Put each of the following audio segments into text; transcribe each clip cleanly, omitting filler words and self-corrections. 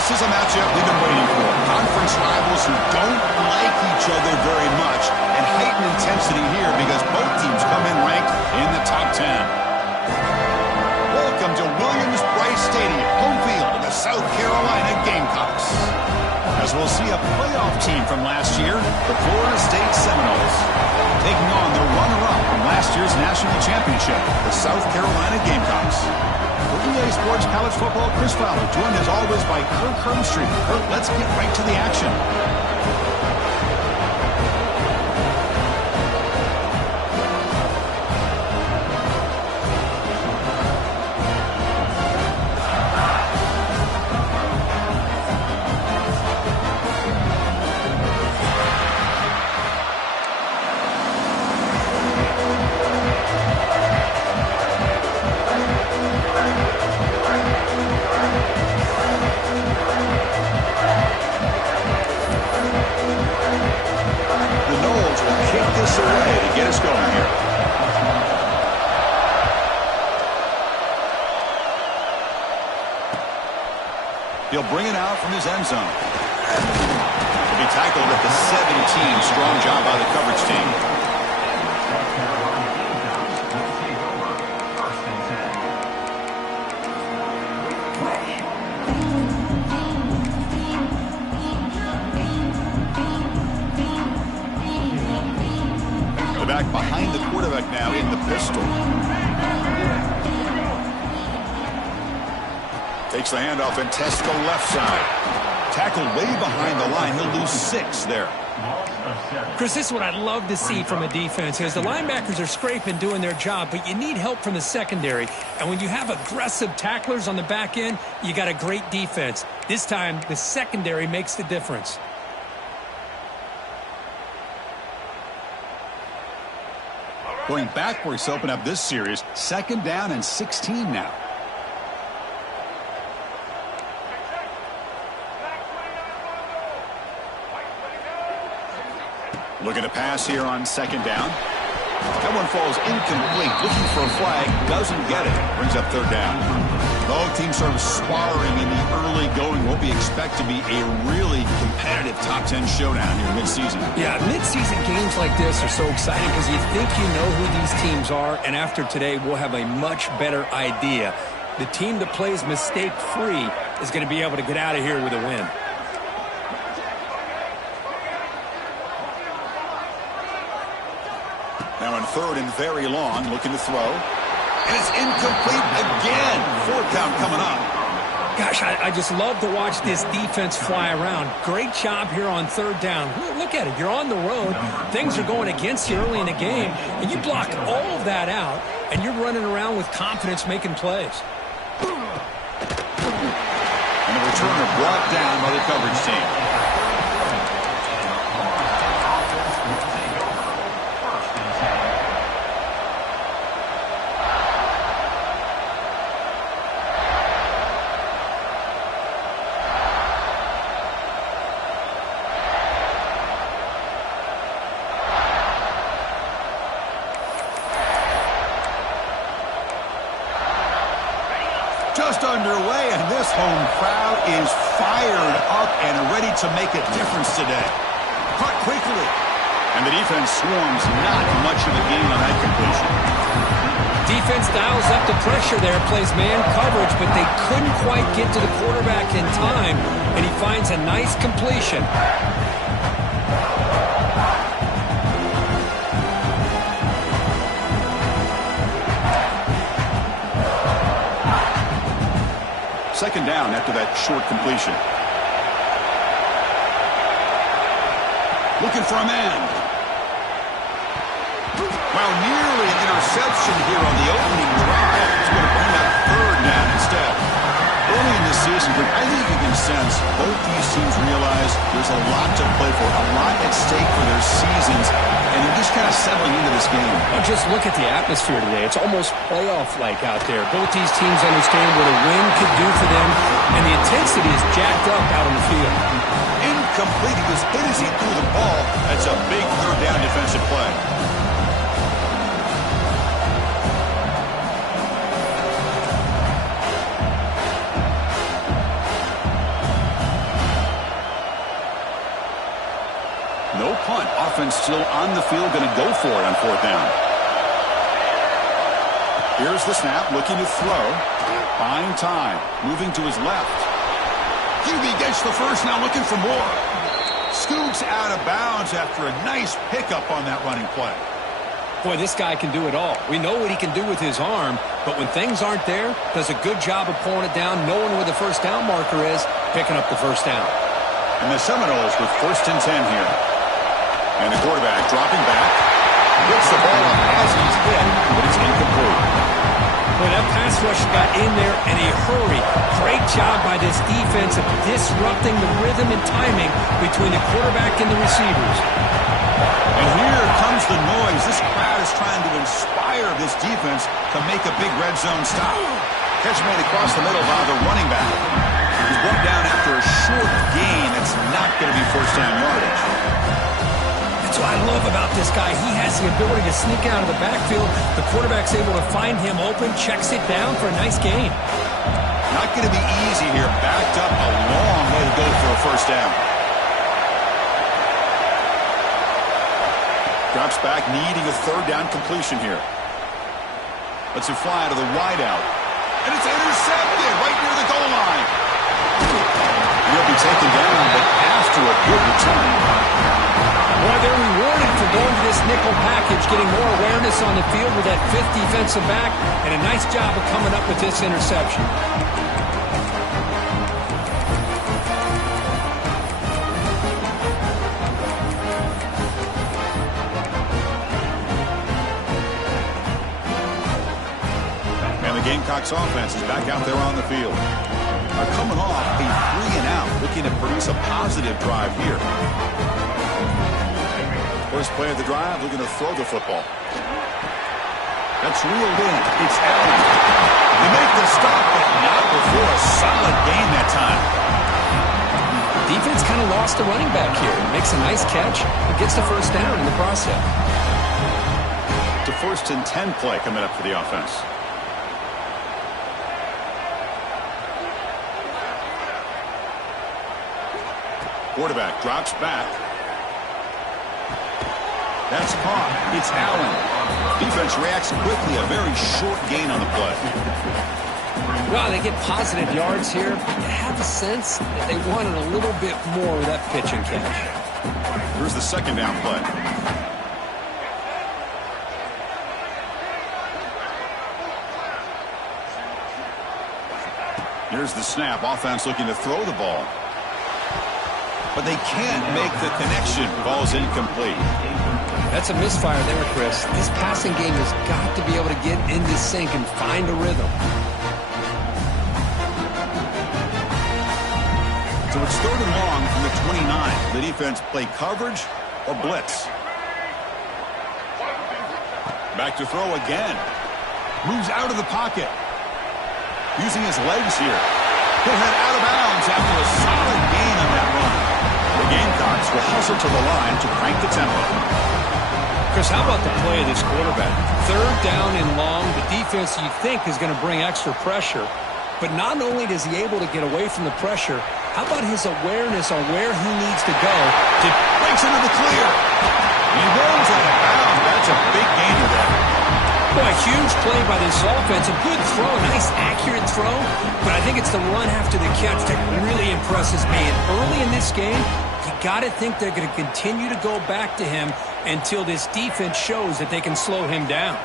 This is a matchup we've been waiting for. Conference rivals who don't like each other very much, and heightened intensity here because both teams come in ranked in the top 10. Welcome to Williams-Brice Stadium, home field of the South Carolina Gamecocks. As we'll see a playoff team from last year, the Florida State Seminoles, taking on the runner-up from last year's national championship, the South Carolina Gamecocks. For EA Sports College Football, Chris Fowler, joined as always by Kirk Hermstreet. Kirk, let's get right to the action. He'll bring it out from his end zone. He'll be tackled at the 17. Strong job by the coverage team. The back behind the quarterback now in the pistol. Takes the handoff and tests the left side. Tackled way behind the line. He'll lose 6 there. Chris, this is what I'd love to see from a defense is the linebackers are scraping, doing their job, but you need help from the secondary. And when you have aggressive tacklers on the back end, you got a great defense. This time, the secondary makes the difference. Going backwards to open up this series. 2nd down and 16 now. Looking to pass here on 2nd down. That one falls incomplete. Looking for a flag. Doesn't get it. Brings up 3rd down. Both teams sort of sparring in the early going. What we expect to be a really competitive top 10 showdown here mid-season. Yeah, mid-season games like this are so exciting because you think you know who these teams are, and after today we'll have a much better idea. The team that plays mistake-free is going to be able to get out of here with a win. Now on 3rd and very long, looking to throw. And it's incomplete again. 4th count coming up. Gosh, I just love to watch this defense fly around. Great job here on 3rd down. Look at it. You're on the road. Things are going against you early in the game. And you block all of that out, and you're running around with confidence making plays. And the returner brought down by the coverage team. Just underway, and this home crowd is fired up and ready to make a difference today. Caught quickly, and the defense swarms. Not much of a gain on that completion. Defense dials up the pressure there, plays man coverage, but they couldn't quite get to the quarterback in time, and he finds a nice completion. 2nd down after that short completion. Looking for a man. Well, nearly an interception here on the opening drive. It's going to bring up 3rd down instead. Early in this season, I think you can sense both these teams realize there's a lot to play for, a lot at stake for their seasons, and they're just kind of settling into this game. Well, just look at the atmosphere today. It's almost playoff-like out there. Both these teams understand what a win could do for them, and the intensity is jacked up out on the field. Incomplete. He was hit as he threw the ball. That's a big 3rd down defensive play. still on the field, going to go for it on fourth down. Here's the snap, looking to throw. Buying time, moving to his left. QB gets the first, now looking for more. Scoots out of bounds after a nice pickup on that running play. Boy, this guy can do it all. We know what he can do with his arm, but when things aren't there, does a good job of pulling it down, knowing where the first down marker is, picking up the first down. And the Seminoles with 1st and 10 here. And the quarterback dropping back. Gets the ball up as he's hit, but it's incomplete. Boy, that pass rush got in there in a hurry. Great job by this defense of disrupting the rhythm and timing between the quarterback and the receivers. And here comes the noise. This crowd is trying to inspire this defense to make a big red zone stop. Catch made across the middle by the running back. He's brought down after a short gain. That's not going to be first down yardage. That's what I love about this guy. He has the ability to sneak out of the backfield. The quarterback's able to find him open, checks it down for a nice gain. Not going to be easy here. Backed up a long way to go for a first down. Drops back, needing a third down completion here. Lets it fly to the wideout. And it's intercepted right near the goal line. He'll be taken down, but after a good return. Well, they're rewarded for going to this nickel package, getting more awareness on the field with that 5th defensive back, and a nice job of coming up with this interception. And the Gamecocks offense is back out there on the field. Are coming off a 3-and-out, looking to produce a positive drive here. First play of the drive, looking to throw the football. That's reeled in. It's Allen. They make the stop, but not before a solid gain that time. Defense kind of lost the running back here. Makes a nice catch and gets the first down in the process. To 1st and 10 play coming up for the offense. Quarterback drops back. That's caught. It's Allen. Defense reacts quickly. A very short gain on the play. Well, they get positive yards here. You have a sense that they wanted a little bit more with that pitch and catch. Here's the second down play. Here's the snap. Offense looking to throw the ball. But they can't make the connection. Ball's incomplete. That's a misfire there, Chris. This passing game has got to be able to get into sync and find a rhythm. So it's 3rd and long from the 29. The defense play coverage or blitz. Back to throw again. Moves out of the pocket. Using his legs here. He'll head out of bounds after a solid gain on that run. The Gamecocks will hustle to the line to crank the tempo. Chris, how about the play of this quarterback? 3rd down and long. The defense, you think, is going to bring extra pressure. But not only is he able to get away from the pressure, how about his awareness on where he needs to go? Breaks into the clear. He rolls out of bounds. That's a big gainer there. Boy, huge play by this offense. A good throw, a nice accurate throw. But I think it's the run after the catch that really impresses me. And early in this game, you got to think they're going to continue to go back to him until this defense shows that they can slow him down.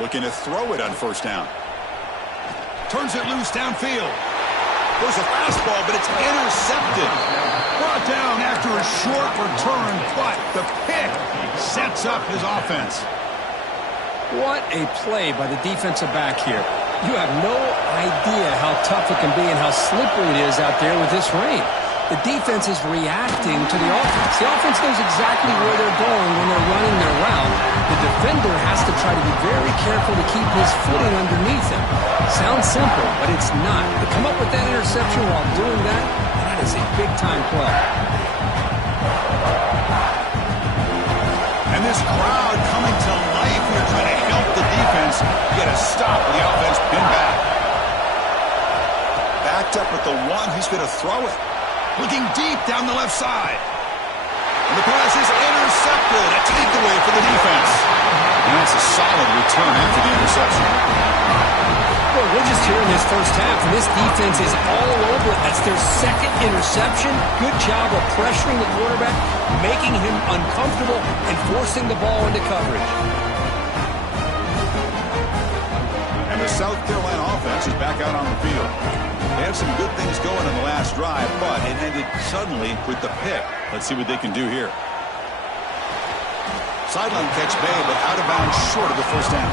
Looking to throw it on first down. Turns it loose downfield. Goes a fastball, but it's intercepted. Brought down after a short return, but the pick sets up his offense. What a play by the defensive back here. You have no idea how tough it can be and how slippery it is out there with this rain. The defense is reacting to the offense. The offense knows exactly where they're going when they're running their route. The defender has to try to be very careful to keep his footing underneath him. Sounds simple, but it's not. To come up with that interception while doing that, that is a big-time play. And this crowd coming to life here trying to help the defense get a stop with the offense pinned back. Backed up with the one, he's going to throw it. Looking deep down the left side. And the pass is intercepted. A takeaway for the defense. And that's a solid return after the interception. Well, we're just here in this first half, and this defense is all over it. That's their second interception. Good job of pressuring the quarterback, making him uncomfortable, and forcing the ball into coverage. And the South Carolina offense is back out on the field. They had some good things going in the last drive, but it ended suddenly with the pick. Let's see what they can do here. Sideline catch made, but out of bounds short of the first down.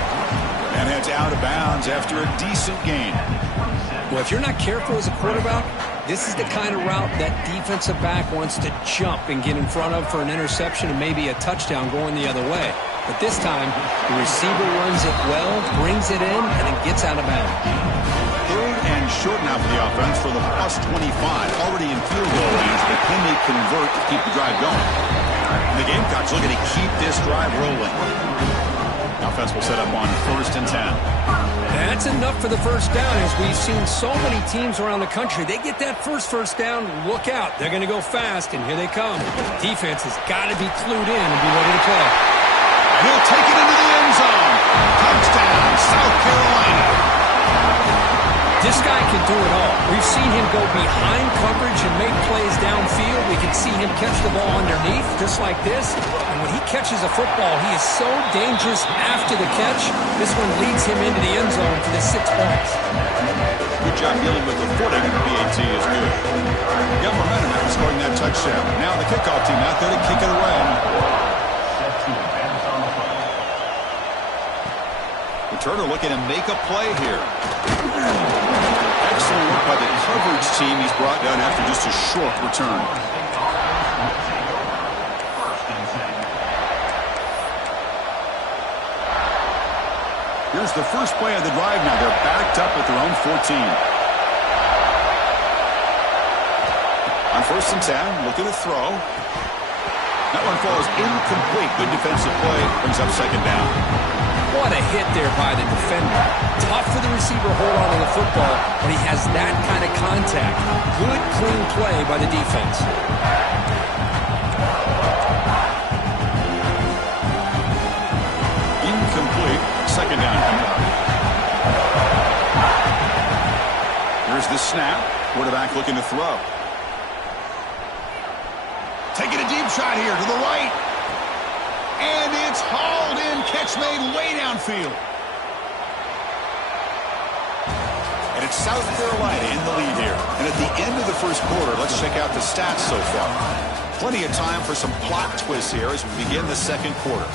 And heads out of bounds after a decent gain. Well, if you're not careful as a quarterback, this is the kind of route that defensive back wants to jump and get in front of for an interception and maybe a touchdown going the other way. But this time, the receiver runs it well, brings it in, and then gets out of bounds. Third and short now for the offense for the plus 25. Already in field goal range, but can they convert to keep the drive going? And the Gamecocks looking to keep this drive rolling. Offense will set up on 1st and 10. That's enough for the first down. As we've seen so many teams around the country, they get that first down, look out. They're going to go fast, and here they come. Defense has got to be clued in and be ready to play. And he'll take it into the end zone. Touchdown, South Carolina. This guy can do it all. We've seen him go behind coverage and make plays downfield. We can see him catch the ball underneath, just like this. And when he catches a football, he is so dangerous after the catch. This one leads him into the end zone for the 6 points. Good job dealing with the footing. PAT is good. Got momentum after scoring that touchdown. Now the kickoff team out there to kick it away. Returner looking to make a play here. Excellent work by the coverage team. He's brought down after just a short return. Here's the first play of the drive now. They're backed up at their own 14. On 1st and 10, looking to throw. That one falls incomplete. Good defensive play. Brings up 2nd down. What a hit there by the defender. Tough for the receiver to hold on to the football, but he has that kind of contact. Good, clean play by the defense. Incomplete. 2nd down coming up. Here's the snap. Quarterback looking to throw. Taking a deep shot here to the right. And it's hauled in. Catch made way downfield. And it's South Carolina in the lead here. And at the end of the first quarter, let's check out the stats so far. Plenty of time for some plot twists here as we begin the second quarter.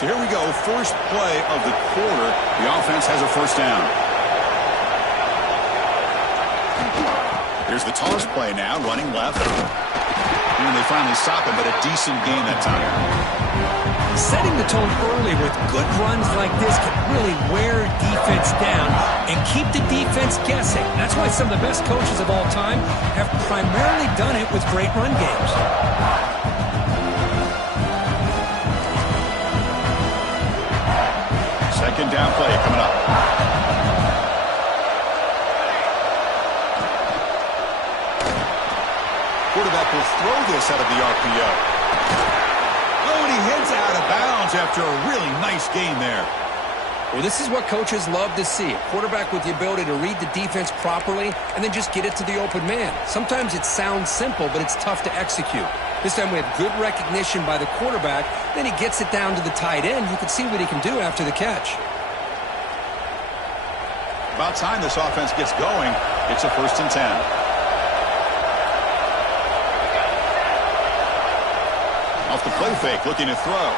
So here we go, first play of the quarter. The offense has a 1st down. Here's the toss play now, running left. And they finally stop him, but a decent gain that time. Setting the tone early with good runs like this can really wear defense down and keep the defense guessing. That's why some of the best coaches of all time have primarily done it with great run games. 2nd down play coming up. Quarterback will throw this out of the RPO. Oh, and he heads out of bounds after a really nice gain there. Well, this is what coaches love to see. A quarterback with the ability to read the defense properly and then just get it to the open man. Sometimes it sounds simple, but it's tough to execute. This time we have good recognition by the quarterback. Then he gets it down to the tight end. You can see what he can do after the catch. About time this offense gets going. It's a 1st and 10. Off the play fake, looking to throw.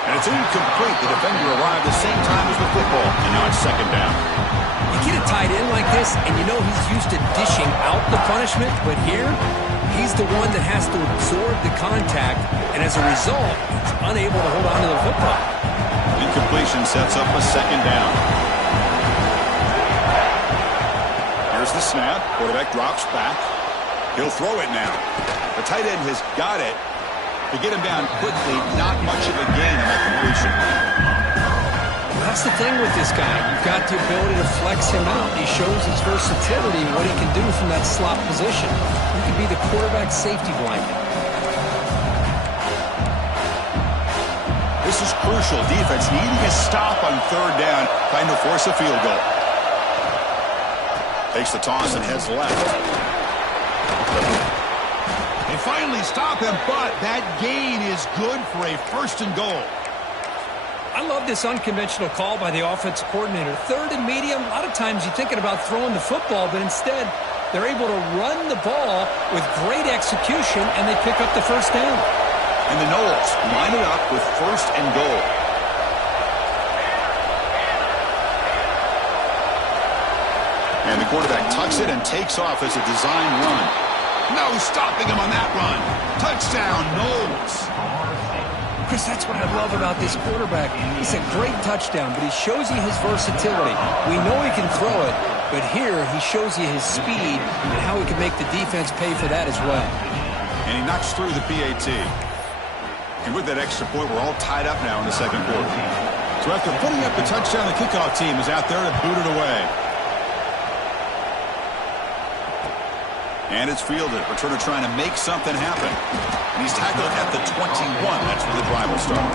And it's incomplete. The defender arrived the same time as the football. And now it's 2nd down. You get a tight end like this, and you know he's used to dishing out the punishment. But here, he's the one that has to absorb the contact. And as a result, he's unable to hold on to the football. Incompletion sets up a second down. Here's the snap. Quarterback drops back. He'll throw it now. The tight end has got it. To get him down quickly, not much of a gain on that completion. Well, that's the thing with this guy. You've got the ability to flex him out. He shows his versatility, what he can do from that slot position. He can be the quarterback safety blanket. This is crucial. Defense needing a stop on third down, trying to force a field goal. Takes the toss and heads left. They finally stop him, but that gain is good for a first and goal. I love this unconventional call by the offensive coordinator. Third and medium, a lot of times you're thinking about throwing the football, but instead they're able to run the ball with great execution, and they pick up the first down. And the Knowles line it up with first and goal. And the quarterback tucks it and takes off as a design run. No stopping him on that run. Touchdown, Knowles. Chris, that's what I love about this quarterback. It's a great touchdown, but he shows you his versatility. We know he can throw it, but here he shows you his speed and how he can make the defense pay for that as well. And he knocks through the PAT. And with that extra point, we're all tied up now in the second quarter. So after putting up the touchdown, the kickoff team is out there to boot it away. And it's fielded. Returner trying to make something happen. And he's tackled at the 21. That's where the drive will start.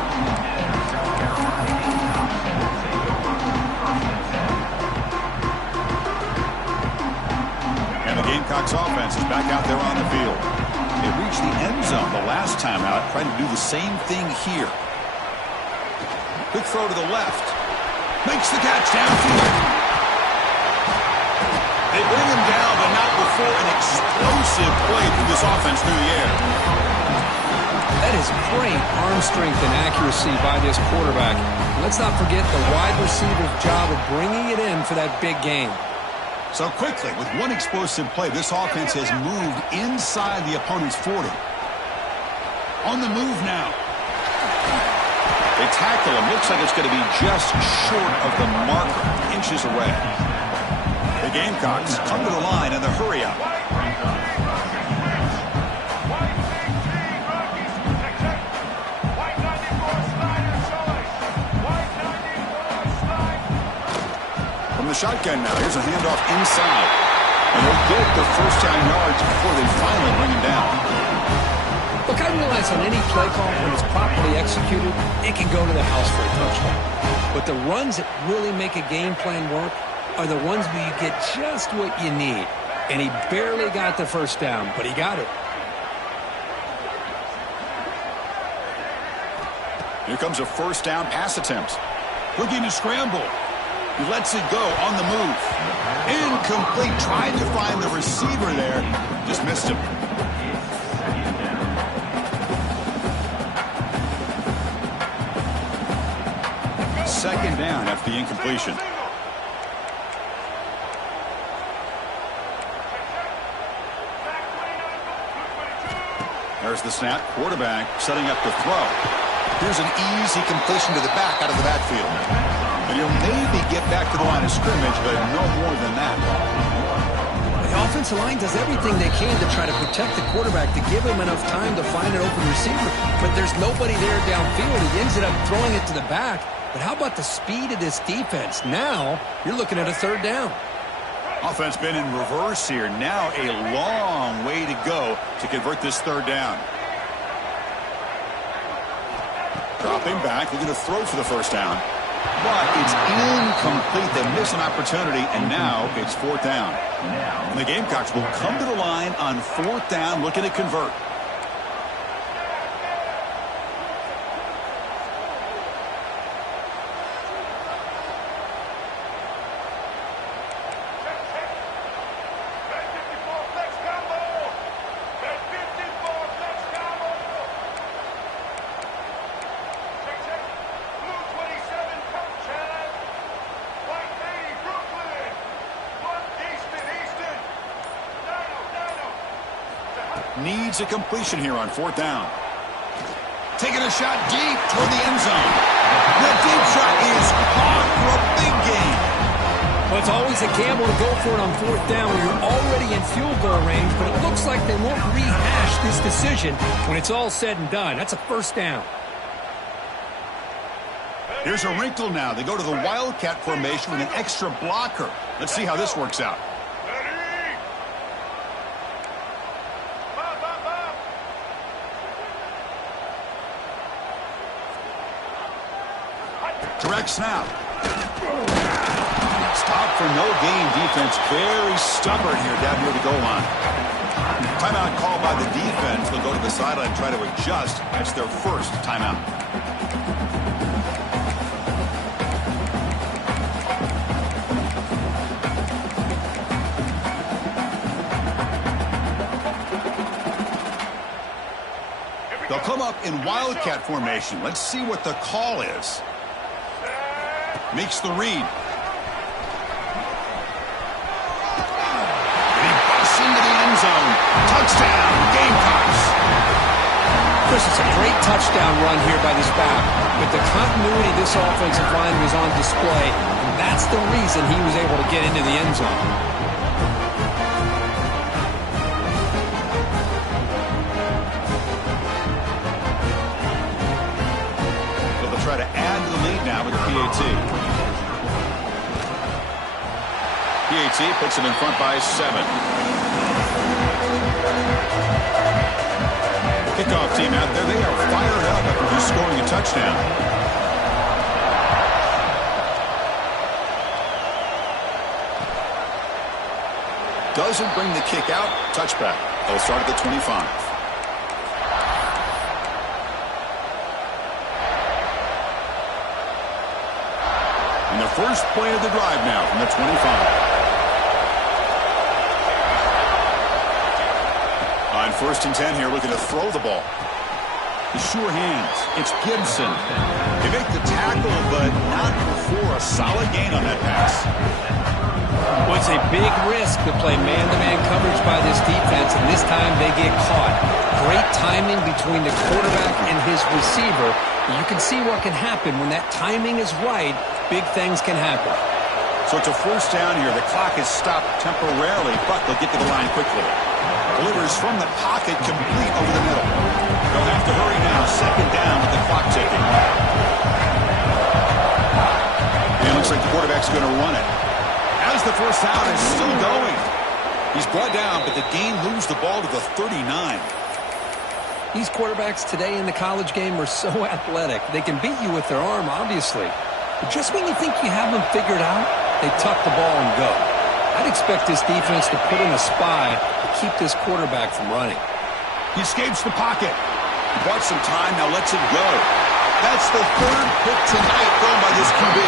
And the Gamecocks offense is back out there on the field. They reached the end zone the last time out, trying to do the same thing here. Quick throw to the left. Makes the catch downfield. They bring him down, but not before an explosive play through this offense through the air. That is great arm strength and accuracy by this quarterback. Let's not forget the wide receiver's job of bringing it in for that big game. So quickly, with one explosive play, this offense has moved inside the opponent's 40. On the move now. They tackle him. Looks like it's going to be just short of the marker, inches away. The Gamecocks come to the line in the hurry-up. From the shotgun now, here's a handoff inside. And they'll get the first down yards before they finally bring him down. Look, I realize on any play call, when it's properly executed, it can go to the house for a touchdown. But the runs that really make a game plan work are the ones where you get just what you need. And he barely got the first down, but he got it. Here comes a first down pass attempt. Looking to scramble. He lets it go on the move. Incomplete. Tried to find the receiver there. Just missed him. Second down after the incompletion. There's the snap. Quarterback setting up the throw. Here's an easy completion to the back out of the backfield. And he'll maybe get back to the line of scrimmage, but no more than that. The offensive line does everything they can to try to protect the quarterback, to give him enough time to find an open receiver. But there's nobody there downfield. He ends up throwing it to the back. But how about the speed of this defense? Now you're looking at a third down. Offense been in reverse here. Now a long way to go to convert this third down. Dropping back, looking to throw for the first down. But it's incomplete. They miss an opportunity, and now it's fourth down. And the Gamecocks will come to the line on fourth down, looking to convert. Needs a completion here on fourth down. Taking a shot deep toward the end zone. The deep shot is caught for a big gain. Well, it's always a gamble to go for it on fourth down when you're already in field goal range, but it looks like they won't rehash this decision when it's all said and done. That's a first down. Here's a wrinkle now. They go to the Wildcat formation with an extra blocker. Let's see how this works out. Direct snap. Stop for no gain defense. Very stubborn here down near the goal line. Timeout called by the defense. They'll go to the sideline and try to adjust. That's their first timeout. They'll come up in Wildcat formation. Let's see what the call is. Makes the read. And he busts into the end zone. Touchdown, Gamecocks. Chris, it's a great touchdown run here by this back. With the continuity this offensive line was on display, and that's the reason he was able to get into the end zone. Try to add to the lead now with the PAT. PAT puts them in front by 7. Kickoff team out there. They are fired up after just scoring a touchdown. Doesn't bring the kick out. Touchback. They'll start at the 25. And the first play of the drive now from the 25. On 1st and 10 here, looking to throw the ball. The sure hands. It's Gibson. They make the tackle, but not before a solid gain on that pass. Well, it's a big risk to play man-to-man coverage by this defense, and this time they get caught. Great timing between the quarterback and his receiver. You can see what can happen when that timing is right. Big things can happen. So it's a first down here. The clock is stopped temporarily, but they'll get to the line quickly. Delivers from the pocket, complete over the middle. They'll have to hurry now. 2nd down with the clock ticking. And it looks like the quarterback's going to run it. As the first down is still going. He's brought down, but the gain moves the ball to the 39. These quarterbacks today in the college game are so athletic. They can beat you with their arm, obviously. But just when you think you have them figured out, they tuck the ball and go. I'd expect this defense to put in a spy to keep this quarterback from running. He escapes the pocket. He bought some time, now lets it go. That's the 3rd pick tonight thrown by this QB.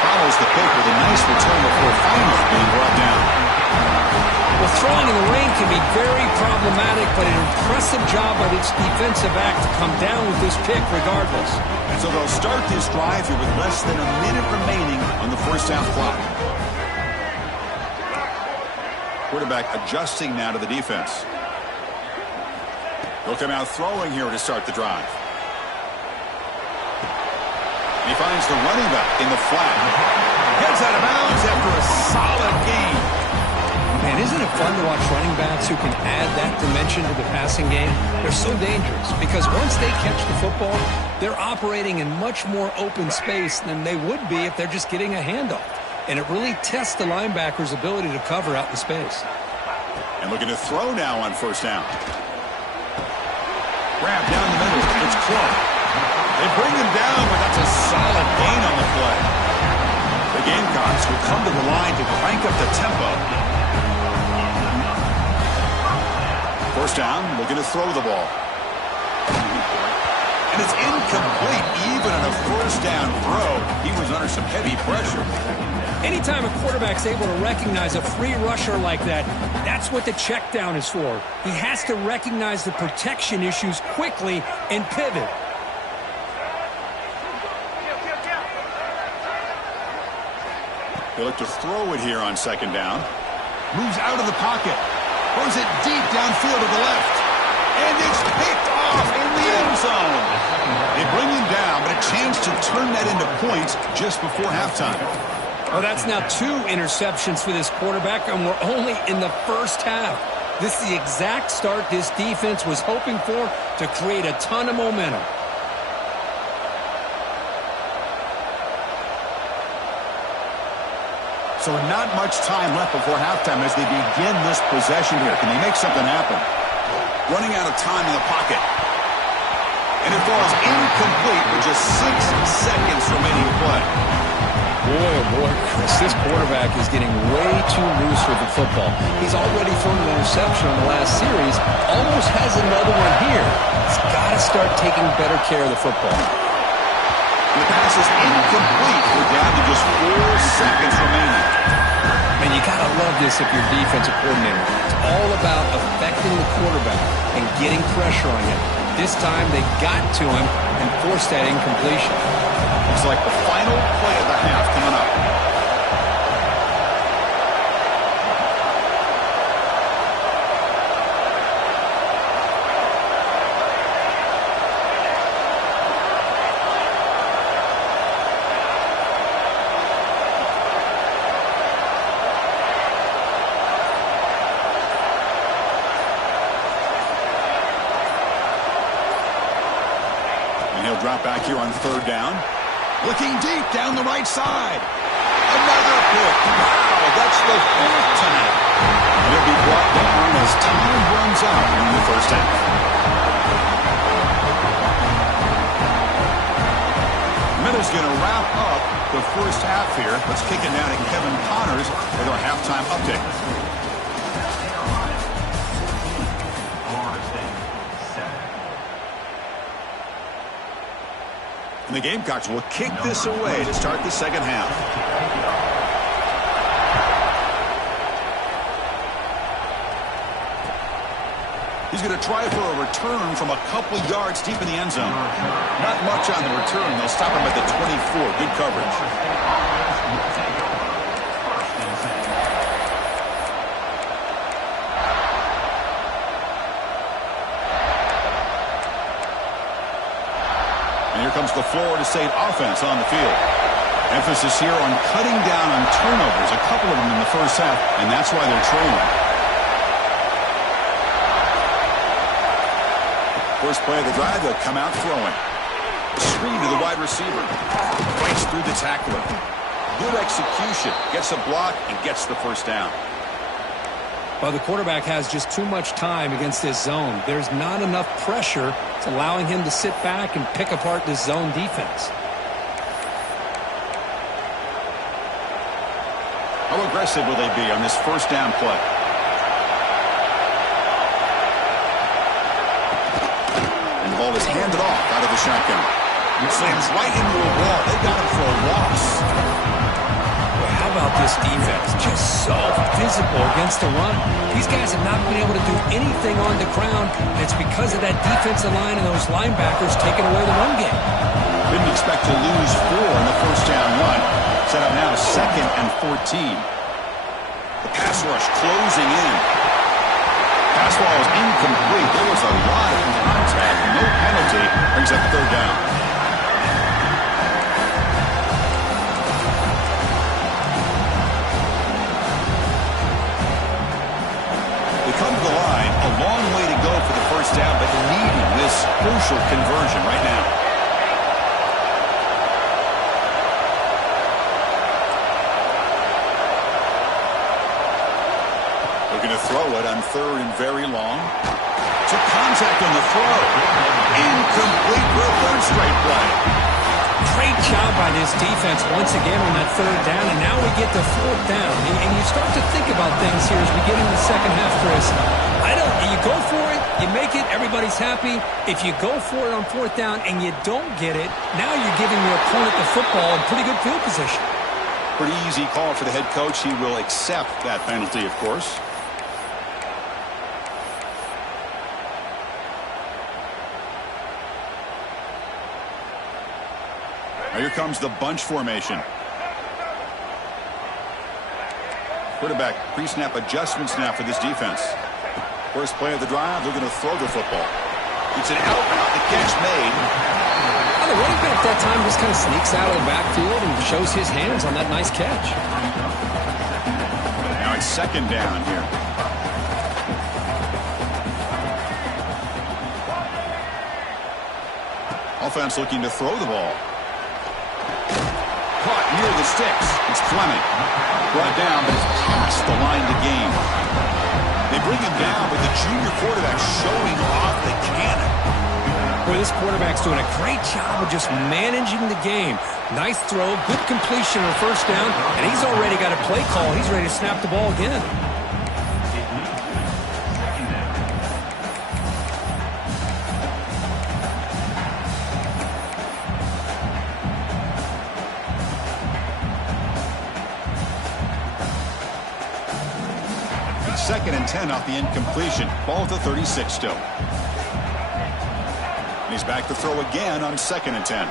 Follows the pick with a nice return before finally being brought down. Well, throwing in the rain can be very problematic, but an impressive job by this defensive back to come down with this pick regardless. And so they'll start this drive here with less than a minute remaining on the first down clock. Quarterback adjusting now to the defense. He'll come out throwing here to start the drive. He finds the running back in the flat. Gets out of bounds after a solid gain. Man, isn't it fun to watch running backs who can add that dimension to the passing game? They're so dangerous because once they catch the football, they're operating in much more open space than they would be if they're just getting a handoff. And it really tests the linebacker's ability to cover out in space. And looking to throw now on first down. Grab down the middle. It's Clark. They bring him down, but that's a solid gain on the play. The Gamecocks will come to the line to crank up the tempo. First down, looking to throw the ball. And it's incomplete, even on a first down throw. He was under some heavy pressure. Anytime a quarterback's able to recognize a free rusher like that, that's what the check down is for. He has to recognize the protection issues quickly and pivot. They look to throw it here on 2nd down. Moves out of the pocket. Throws it deep downfield to the left. And it's picked off in the the end zone. They bring him down, but a chance to turn that into points just before halftime. Well, that's now 2 interceptions for this quarterback, and we're only in the first half. This is the exact start this defense was hoping for to create a ton of momentum. So not much time left before halftime as they begin this possession here. Can they make something happen? Running out of time in the pocket. And it falls incomplete with just 6 seconds remaining to play. Boy, oh boy, Chris, this quarterback is getting way too loose with the football. He's already thrown an interception on the last series, almost has another one here. He's got to start taking better care of the football. The pass is incomplete. We're down to just 4 seconds remaining. And you got to love this if you're defensive coordinator. It's all about affecting the quarterback and getting pressure on him. This time they got to him and forced that incompletion. Looks like the final play of the half coming up. And he'll drop back here on 3rd down. Looking deep down the right side. Another pick. Wow, that's the 4th tonight. And he'll be brought down as time runs out in the first half. Miller's going to wrap up the first half here. Let's kick it now to Kevin Connors with our halftime update. And the Gamecocks will kick this away to start the second half. He's going to try for a return from a couple yards deep in the end zone. Not much on the return. They'll stop him at the 24. Good coverage. Here comes the Florida State offense on the field. Emphasis here on cutting down on turnovers, a couple of them in the first half, and that's why they're trailing. First play of the drive, they'll come out throwing. Screen to the wide receiver. Breaks through the tackler. Good execution. Gets a block and gets the first down. Well, the quarterback has just too much time against this zone. There's not enough pressure. It's allowing him to sit back and pick apart this zone defense. How aggressive will they be on this first down play? And the ball is handed off out of the shotgun. It slams right into a wall. They got him for a loss. How about this defense? Just so physical against the run. These guys have not been able to do anything on the ground, and it's because of that defensive line and those linebackers taking away the run game. Didn't expect to lose 4 in the first down run. Set up now 2nd and 14. The pass rush closing in. Pass ball is incomplete. There was a lot of contact. No penalty. Brings up 3rd down. Come to the line, a long way to go for the first down, but needing this crucial conversion right now. They're going to throw it on 3rd and very long. Took contact on the throw. Incomplete for a 3rd straight play. Great job by this defense once again on that 3rd down, and now we get to 4th down. And you start to think about things here as we get into the second half, Chris. You go for it, you make it, everybody's happy. If you go for it on 4th down and you don't get it, now you're giving your opponent the football in pretty good field position. Pretty easy call for the head coach. He will accept that penalty, of course. Now here comes the bunch formation. Quarterback pre-snap adjustments now for this defense. First play of the drive, they're going to throw the football. It's an out route. The catch made. Well, the running back that time just kind of sneaks out of the backfield and shows his hands on that nice catch. Now it's second down here. Offense looking to throw the ball. Caught near the sticks. It's Fleming. Brought down, but it's past the line to gain. They bring him down, but the junior quarterback showing off the cannon. Boy, this quarterback's doing a great job of just managing the game. Nice throw, good completion on first down, and he's already got a play call. He's ready to snap the ball again. Second and 10 off the incompletion. Ball at the 36 still. He's back to throw again on second and 10.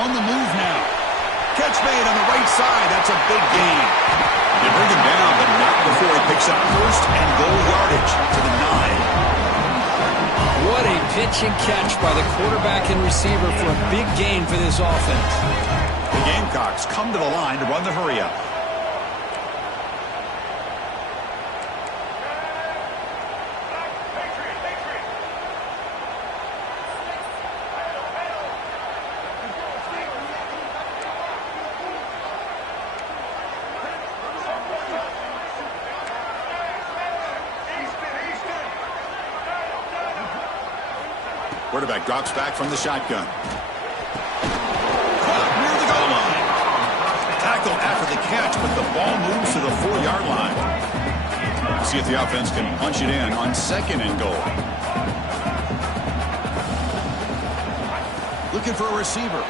On the move now. Catch made on the right side. That's a big gain. They bring him down, but not before he picks up first and goal yardage to the 9. What a pitch and catch by the quarterback and receiver for a big gain for this offense. The Gamecocks come to the line to run the hurry-up. Quarterback drops back from the shotgun. Caught near the goal line. Tackled after the catch, but the ball moves to the 4-yard line. See if the offense can punch it in on second and goal. Looking for a receiver.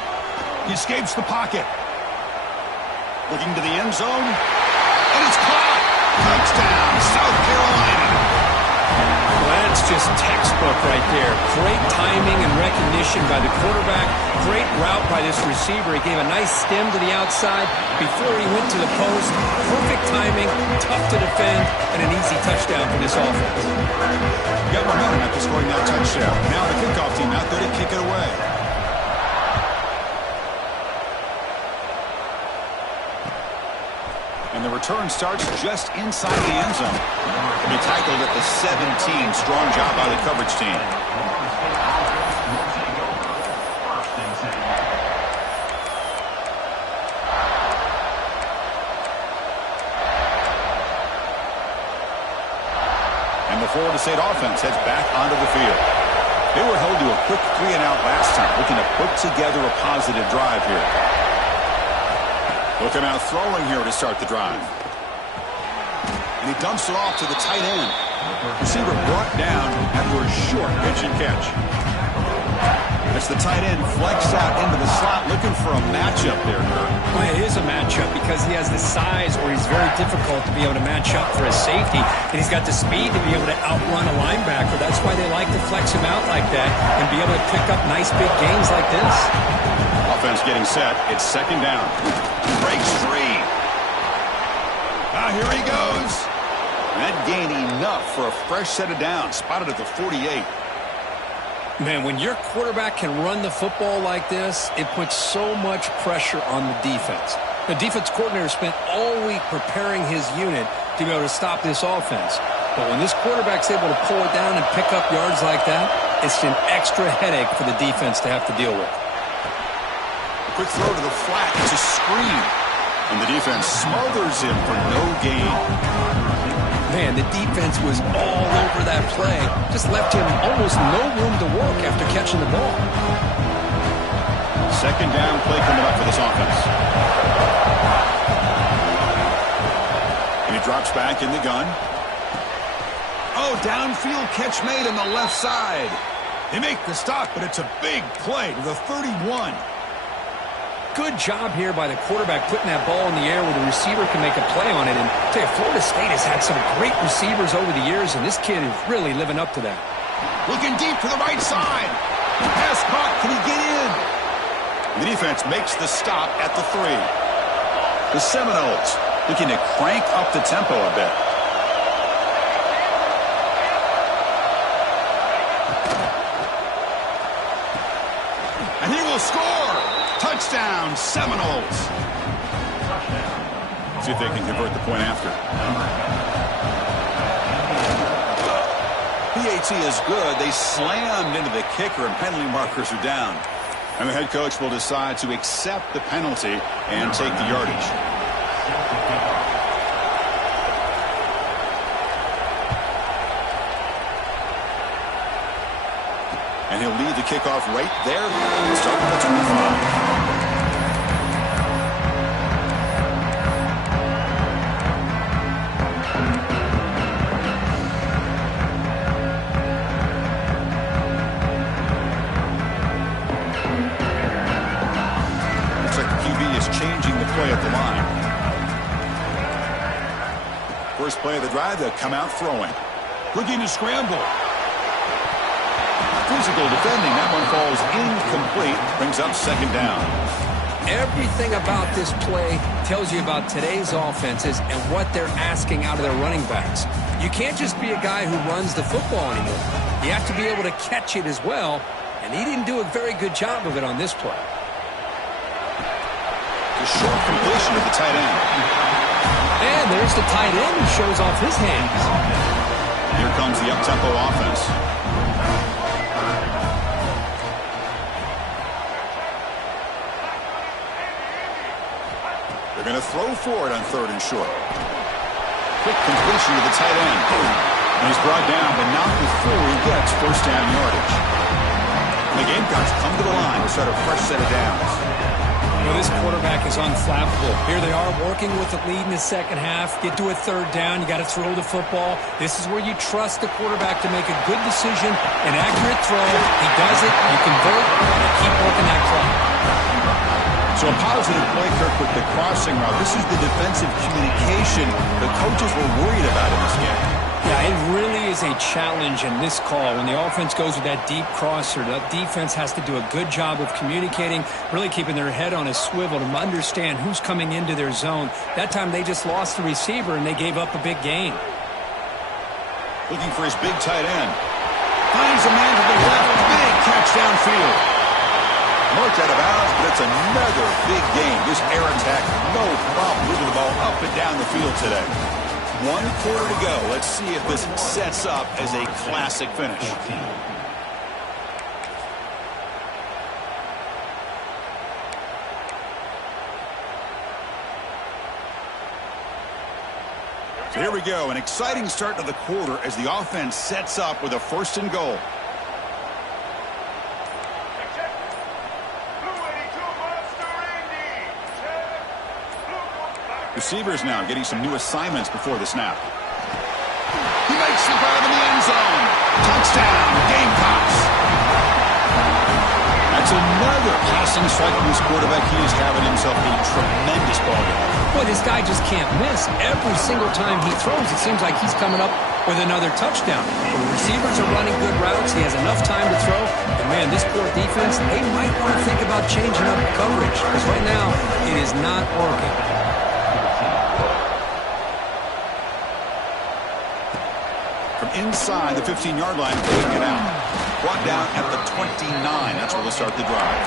He escapes the pocket. Looking to the end zone. And it's caught. Touchdown, South Carolina. That's just textbook right there. Great timing and recognition by the quarterback. Great route by this receiver. He gave a nice stem to the outside before he went to the post. Perfect timing, tough to defend, and an easy touchdown for this offense. Got momentum after scoring that touchdown. Now the kickoff team out there to kick it away. And the return starts just inside the end zone. He tackled at the 17. Strong job by the coverage team. And the Florida State offense heads back onto the field. They were held to a quick 3-and-out last time, looking to put together a positive drive here. Looking out throwing here to start the drive. And he dumps it off to the tight end. Receiver brought down after a short pitch and catch. As the tight end flex out into the slot, looking for a matchup there, Kurt. Well, it is a matchup because he has the size where he's very difficult to be able to match up for his safety, and he's got the speed to be able to outrun a linebacker. That's why they like to flex him out like that and be able to pick up nice big gains like this. Offense getting set. It's second down. Breaks free. Now here he goes. That gained enough for a fresh set of downs. Spotted at the 48. Man, when your quarterback can run the football like this, it puts so much pressure on the defense. The defense coordinator spent all week preparing his unit to be able to stop this offense. But when this quarterback's able to pull it down and pick up yards like that, it's an extra headache for the defense to have to deal with. Quick throw to the flat. It's a screen. And the defense smothers him for no gain. Man, the defense was all over that play. Just left him almost no room to work after catching the ball. Second down play coming up for this offense. And he drops back in the gun. Oh, downfield catch made on the left side. They make the stop, but it's a big play to the 31. Good job here by the quarterback putting that ball in the air where the receiver can make a play on it. And I tell you, Florida State has had some great receivers over the years, and this kid is really living up to that. Looking deep to the right side. Pass caught. Can he get in? The defense makes the stop at the 3. The Seminoles looking to crank up the tempo a bit. will score. Touchdown, Seminoles. See if they can convert the point after. PAT is good. They slammed into the kicker, and penalty markers are down. And the head coach will decide to accept the penalty and take the yardage. And he'll lead the kickoff right there. Start with the 25. At the line. First play of the drive, they'll come out throwing. Looking to scramble. Physical defending. That one falls incomplete. Brings up second down. Everything about this play tells you about today's offenses and what they're asking out of their running backs. You can't just be a guy who runs the football anymore. You have to be able to catch it as well, and he didn't do a very good job of it on this play. Short completion of the tight end. And there's the tight end who shows off his hands. Here comes the up-tempo offense. They're going to throw for it on 3rd and short. Quick completion to the tight end. And he's brought down, but not before he gets first down yardage. And the Gamecocks come to the line to start a fresh set of downs. Well, this quarterback is unflappable. Here they are working with the lead in the second half. Get to a 3rd down. You got to throw the football. This is where you trust the quarterback to make a good decision, an accurate throw. He does it. You convert. You keep working that clock. So a positive play, Kirk, with the crossing route. This is the defensive communication the coaches were worried about in this game. Yeah, it really is a challenge in this call. When the offense goes with that deep crosser, the defense has to do a good job of communicating, really keeping their head on a swivel to understand who's coming into their zone. That time they just lost the receiver and they gave up a big gain. Looking for his big tight end. Finds a man to the left. Big catch downfield. Marked out of bounds, but it's another big game. This air attack, no problem moving the ball up and down the field today. 1 quarter to go. Let's see if this sets up as a classic finish. So here we go. An exciting start to the quarter as the offense sets up with a 1st and goal. Receivers now getting some new assignments before the snap. He makes the grab in the end zone. Touchdown, Gamecocks. That's another passing strike from this quarterback. He is having himself a tremendous ball game. Boy, this guy just can't miss. Every single time he throws, it seems like he's coming up with another touchdown. When the receivers are running good routes, he has enough time to throw. And man, this poor defense, they might want to think about changing up coverage, because right now it is not working. From inside the 15-yard line, taking it out. Brought down at the 29. That's where they'll start the drive.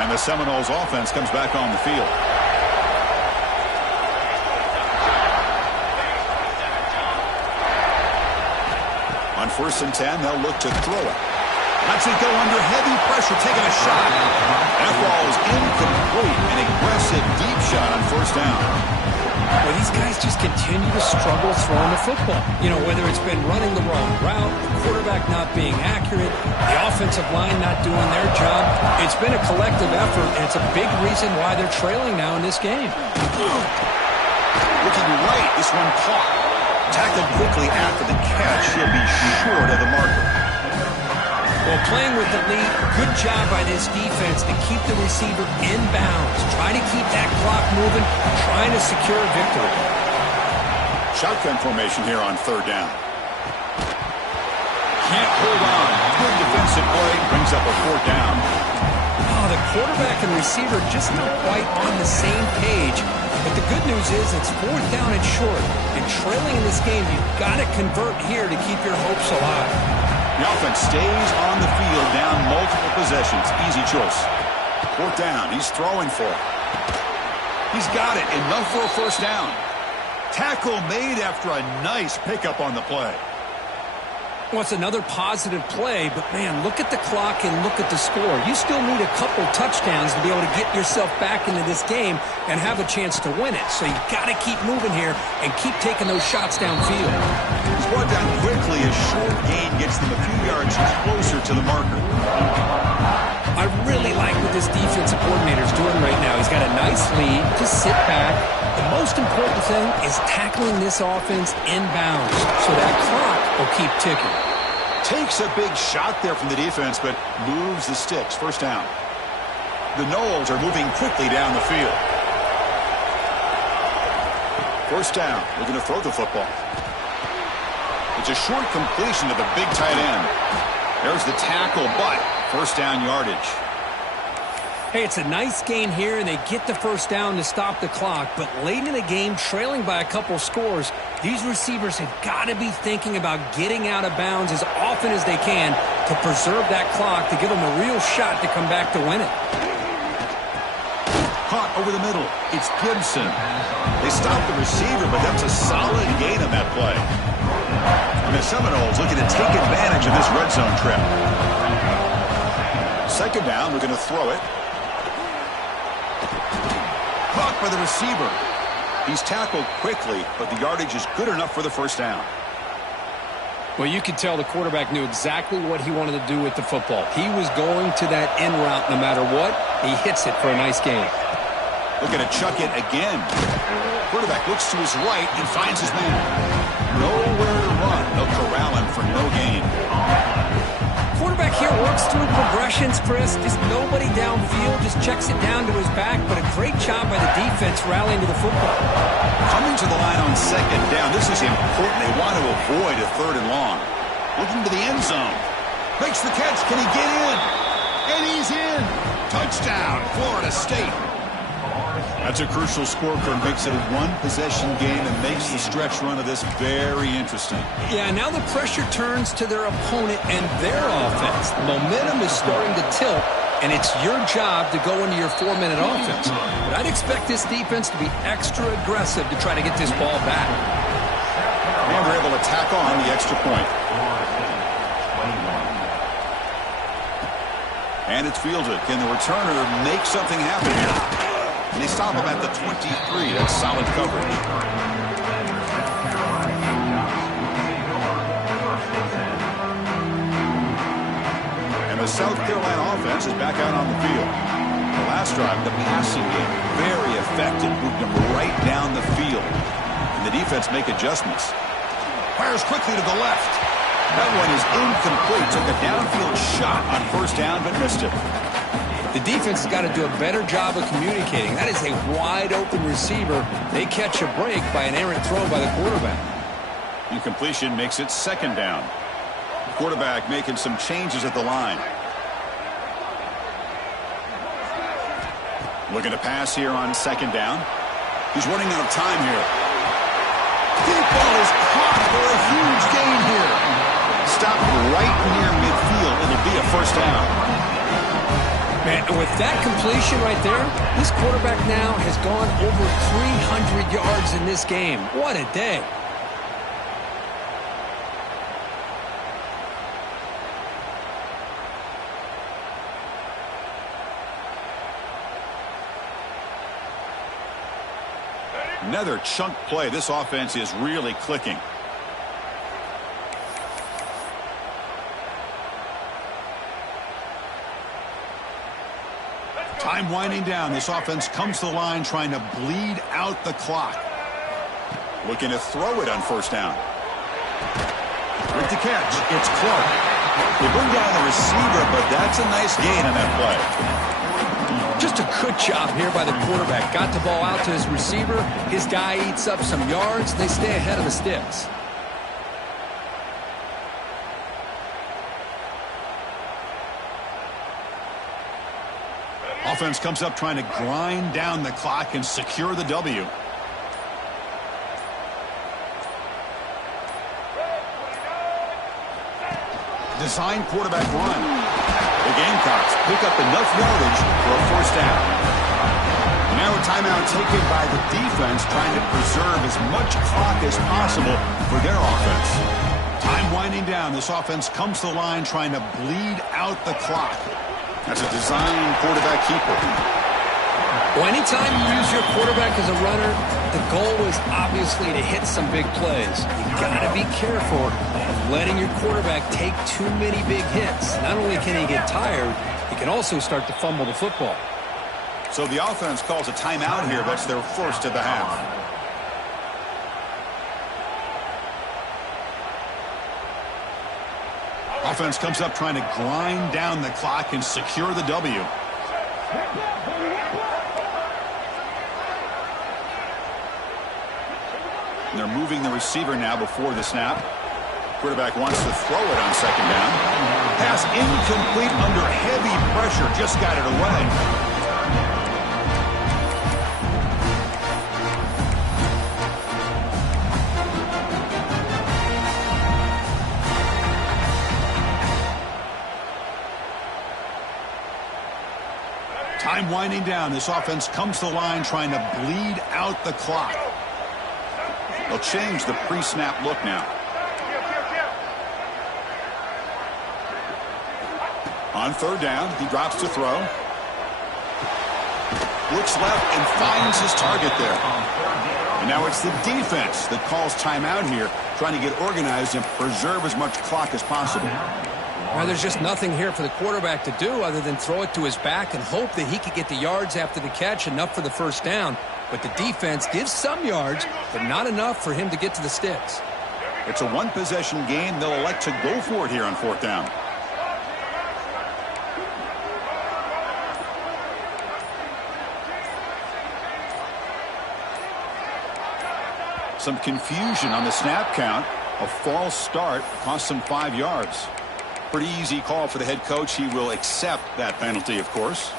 And the Seminoles offense comes back on the field. On 1st and 10, they'll look to throw it. Lets it go under heavy pressure, taking a shot. That ball is incomplete. An aggressive deep shot on 1st down. Well, these guys just continue to struggle throwing the football. You know, whether it's been running the wrong route, the quarterback not being accurate, the offensive line not doing their job. It's been a collective effort, and it's a big reason why they're trailing now in this game. Looking right, this one caught. Tackled quickly after the catch. He'll be short of the marker. Well, playing with the lead, good job by this defense to keep the receiver in bounds. Trying to keep that clock moving, trying to secure a victory. Shotgun formation here on 3rd down. Can't hold on. Good defensive play. Brings up a 4th down. Oh, Oh, the quarterback and receiver just not quite on the same page. But the good news is it's fourth down and short. And trailing in this game, you've got to convert here to keep your hopes alive. The offense stays on the field down multiple possessions. Easy choice. Fourth down. He's throwing for it. He's got it. Enough for a first down. Tackle made after a nice pickup on the play. Well, it's another positive play, but, man, look at the clock and look at the score. You still need a couple touchdowns to be able to get yourself back into this game and have a chance to win it. So you've got to keep moving here and keep taking those shots downfield. He's brought down quickly. A short gain gets them a few yards closer to the marker. I really like what this defensive coordinator is doing right now. He's got a nice lead to sit back. The most important thing is tackling this offense inbounds so that clock will keep ticking. Takes a big shot there from the defense, but moves the sticks. First down. The Noles are moving quickly down the field. First down. They're going to throw the football. It's a short completion to the big tight end. There's the tackle, but first down yardage. Hey, it's a nice gain here, and they get the first down to stop the clock. But late in the game, trailing by a couple scores, these receivers have got to be thinking about getting out of bounds as often as they can to preserve that clock to give them a real shot to come back to win it. Caught over the middle. It's Gibson. They stop the receiver, but that's a solid gain on that play. And the Seminoles looking to take advantage of this red zone trip. Second down, we're going to throw it. Caught by the receiver. He's tackled quickly, but the yardage is good enough for the first down. Well, you could tell the quarterback knew exactly what he wanted to do with the football. He was going to that in route no matter what. He hits it for a nice gain. Looking to chuck it again. Quarterback looks to his right and finds his man. Nowhere to run. They'll corral him for no gain. Quarterback here works through progressions, Chris. Just nobody downfield, just checks it down to his back, but a great job by the defense rallying to the football. Coming to the line on second down. This is important. They want to avoid a third and long. Looking to the end zone. Makes the catch. Can he get in? And he's in. Touchdown, Florida State. That's a crucial score for him. Makes it a one-possession game and makes the stretch run of this very interesting. Yeah, now the pressure turns to their opponent and their offense. The momentum is starting to tilt, and it's your job to go into your 4-minute offense. But I'd expect this defense to be extra aggressive to try to get this ball back. And they're able to tack on the extra point. And it's fielded. Can the returner make something happen here? And they stop him at the 23. That's solid coverage. And the South Carolina offense is back out on the field. The last drive, the passing game, very effective. Moved them right down the field. And the defense make adjustments. Fires quickly to the left. That one is incomplete. Took a downfield shot on first down, but missed it. The defense has got to do a better job of communicating. That is a wide-open receiver. They catch a break by an errant throw by the quarterback. Incompletion makes it second down. Quarterback making some changes at the line. Looking to pass here on second down. He's running out of time here. Deep ball is caught for a huge gain here. Stopped right near midfield. It'll be a first down. Man, with that completion right there, this quarterback now has gone over 300 yards in this game. What a day. Another chunk play. This offense is really clicking. Time winding down. This offense comes to the line trying to bleed out the clock. Looking to throw it on first down. With the catch, it's Clark. They bring down the receiver, but that's a nice gain on that play. Just a good job here by the quarterback. Got the ball out to his receiver. His guy eats up some yards. They stay ahead of the sticks. Offense comes up trying to grind down the clock and secure the W. Design quarterback run. The Gamecocks pick up enough yardage for a first down. Now a timeout taken by the defense, trying to preserve as much clock as possible for their offense. Time winding down. This offense comes to the line trying to bleed out the clock. That's a design quarterback keeper. Well, anytime you use your quarterback as a runner, the goal is obviously to hit some big plays. You got to be careful of letting your quarterback take too many big hits. Not only can he get tired, he can also start to fumble the football. So the offense calls a timeout here. That's their first of the half. Offense comes up trying to grind down the clock and secure the W. And they're moving the receiver now before the snap. Quarterback wants to throw it on second down. Pass incomplete under heavy pressure. Just got it away. Time winding down. This offense comes to the line trying to bleed out the clock. They'll change the pre-snap look now. On third down, he drops to throw. Looks left and finds his target there. And now it's the defense that calls timeout here, trying to get organized and preserve as much clock as possible. Well, there's just nothing here for the quarterback to do other than throw it to his back and hope that he could get the yards after the catch, enough for the first down. But the defense gives some yards, but not enough for him to get to the sticks. It's a one-possession game. They'll elect to go for it here on fourth down. Some confusion on the snap count. A false start cost them 5 yards. Pretty easy call for the head coach. He will accept that penalty, of course.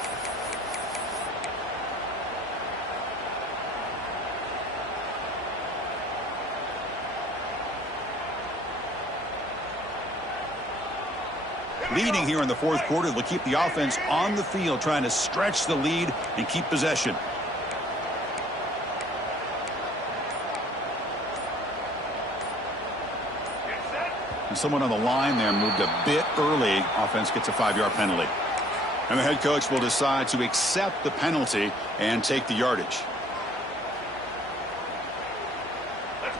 Leading here in the fourth quarter, they'll keep the offense on the field, trying to stretch the lead and keep possession. And someone on the line there moved a bit early. Offense gets a 5-yard penalty. And the head coach will decide to accept the penalty and take the yardage.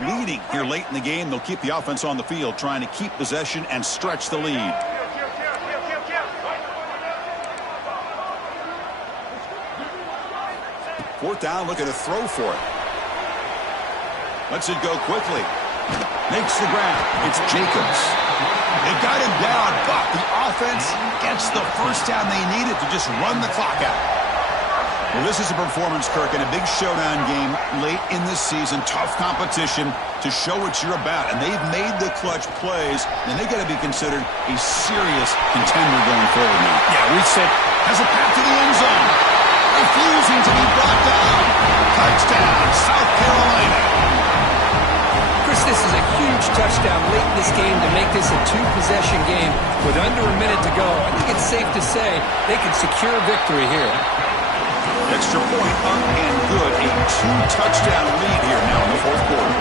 Leading here late in the game, they'll keep the offense on the field, trying to keep possession and stretch the lead. Fourth down, looking to throw for it. Lets it go quickly. Makes the grab. It's Jacobs. They got him down, but the offense gets the first down they needed to just run the clock out. Well, this is a performance, Kirk, in a big showdown game late in this season. Tough competition to show what you're about. And they've made the clutch plays, and they got to be considered a serious contender going forward now. Yeah, we said has a path to the end zone. Refusing to be brought down. Touchdown, South Carolina. Chris, this is a huge touchdown late in this game to make this a two-possession game with under a minute to go. I think it's safe to say they can secure victory here. Extra point up and good. A two-touchdown lead here now in the fourth quarter.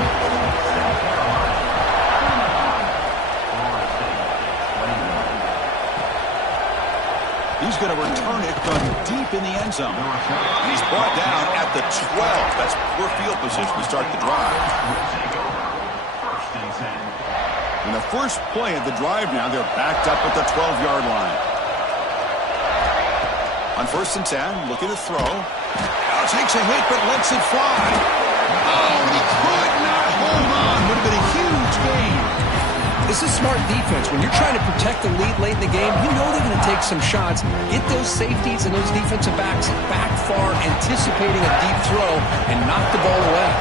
He's going to return it from deep in the end zone. He's brought down at the 12. That's poor field position to start the drive. In the first play of the drive now, they're backed up at the 12-yard line. On 1st and 10, looking to throw. Now takes a hit, but lets it fly. Oh, he could not hold on. Would have been a huge gain. This is smart defense. When you're trying to protect the lead late in the game, you know they're going to take some shots. Get those safeties and those defensive backs back far, anticipating a deep throw, and knock the ball away.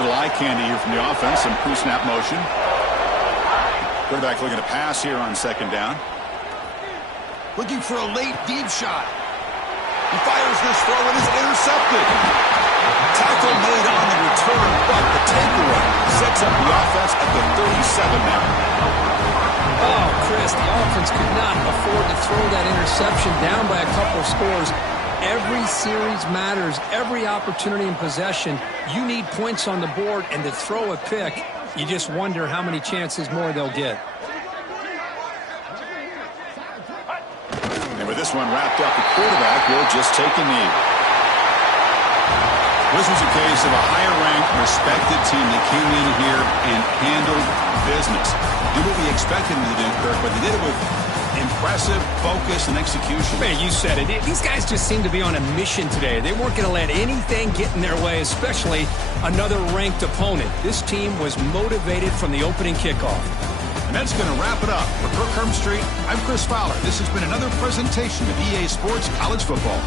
Little eye candy here from the offense. Some pre-snap motion. Quarterback looking to pass here on second down. looking for a late deep shot. He fires this throw and is intercepted. Tackle made on the return, but the takeaway sets up the offense at the 37 now. Oh, Chris, the offense could not afford to throw that interception down by a couple of scores. Every series matters. Every opportunity in possession, you need points on the board, and to throw a pick, you just wonder how many chances more they'll get. And with this one wrapped up, the quarterback will just take a knee. This was a case of a higher-ranked, respected team that came in here and handled business. Did what we expected them to do, Kirk, but they did it with impressive focus and execution. Man, you said it. These guys just seem to be on a mission today. They weren't going to let anything get in their way, especially another ranked opponent. This team was motivated from the opening kickoff. And that's going to wrap it up. For Kirk Hermstreet, I'm Chris Fowler. This has been another presentation of EA Sports College Football.